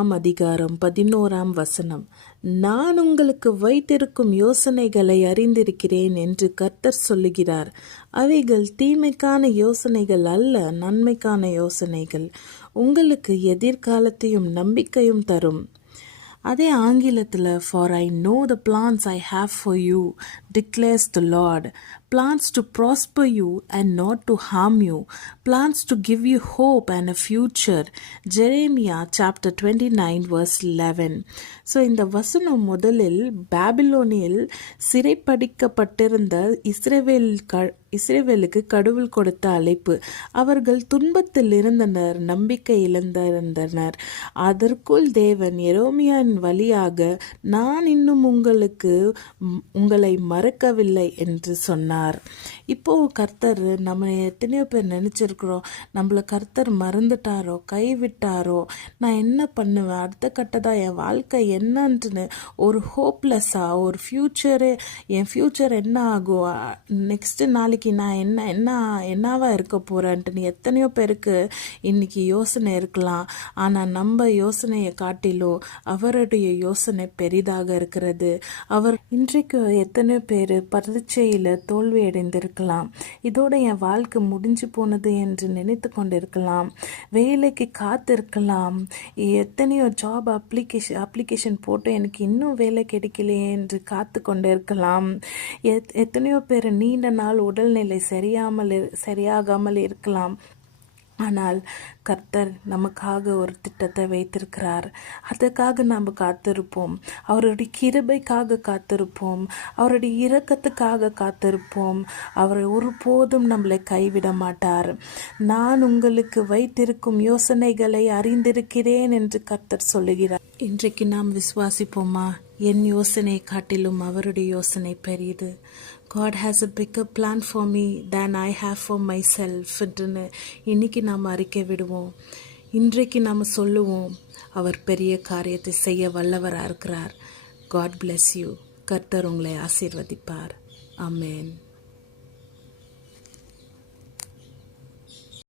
அதிகாரம் 11 நான் உங்களுக்கு வைத்திருக்கும் யோசனைகளை அறிந்திருக்கிறேன் என்று கர்த்தர் சொல்லுகிறார். அவைகள் தீமைக்கான யோசனைகள் அல்ல, நன்மைக்கான யோசனைகள், உங்களுக்கு எதிர்காலத்தையும் நம்பிக்கையும் தரும். அதே ஆங்கிலத்தில் for I know the plans I have for you declares the Lord, plans to prosper you and not to harm you, plans to give you hope and a future. Jeremiah chapter 29 verse 11. So இந்த வசனம் முதலில் பாபிலோனில் சிறைப்படிக்கப்பட்டிருந்த இஸ்ரவேலுக்கு கடவுள் கொடுத்த அழைப்பு. அவர்கள் துன்பத்தில் இருந்தனர், நம்பிக்கை இழந்திருந்தனர். அதற்குள் தேவன் எரேமியாவின் வழியாக நான் இன்னும் உங்களை மறக்கவில்லை என்று சொன்னார். இப்போ கர்த்தர் நம்ம எத்தனையோ பேர் நினைச்சிருக்கிறோம், நம்மளை கர்த்தர் மறந்துட்டாரோ, கைவிட்டாரோ, நான் என்ன பண்ணுவேன், அடுத்த கட்டதான் என் வாழ்க்கை என்னன்ட்டுன்னு ஒரு ஹோப்லெஸ்ஸா, ஒரு என் ஃப்யூச்சர் என்ன ஆகும், நெக்ஸ்ட் நாளைக்கு நான் என்னவா இருக்க போறேன்ட்டு எத்தனையோ பேருக்கு இன்னைக்கு யோசனை இருக்கலாம். ஆனால் நம்ம யோசனையை காட்டிலும் அவருடைய யோசனை பெரிதாக இருக்கிறது. அவர் இன்றைக்கு எத்தனை பேர் பரீட்சையில் தோல்வி அடைந்திருக்கலாம், இதோட என் வாழ்க்கை முடிஞ்சு போனது என்று நினைத்து கொண்டிருக்கலாம், வேலைக்கு காத்திருக்கலாம், எத்தனையோ ஜாப் அப்ளிகேஷன் போட்டு எனக்கு இன்னும் வேலை கிடைக்கலையே என்று காத்து கொண்டு இருக்கலாம். எத்தனையோ பேர் நீண்ட நாள் உடல்நிலை சரியாகாமல் இருக்கலாம். ஆனால் கர்த்தர் நமக்காக ஒரு திட்டத்தை வைத்திருக்கிறார். அதற்காக நாம் காத்திருப்போம். அவருடைய கிருபைக்காக காத்திருப்போம். அவருடைய இரக்கத்துக்காக காத்திருப்போம். அவர் ஒருபோதும் நம்மளை கைவிட மாட்டார். நான் உங்களுக்கு வைத்திருக்கும் யோசனைகளை அறிந்திருக்கிறேன் என்று கர்த்தர் சொல்லுகிறார். இன்றைக்கு நாம் விசுவாசிப்போமா? என் யோசனை காட்டிலும் அவருடைய யோசனை பெரியது. God has a bigger plan for me than I have for myself. இன்னைக்கு நாம் அறிக்கை விடுவோம். இன்றைக்கு நாம் சொல்லுவோம், அவர் பெரிய காரியத்தை செய்ய வல்லவராக இருக்கிறார். God bless you. கர்த்தர் உங்களை ஆசீர்வதிப்பார். ஆமென்.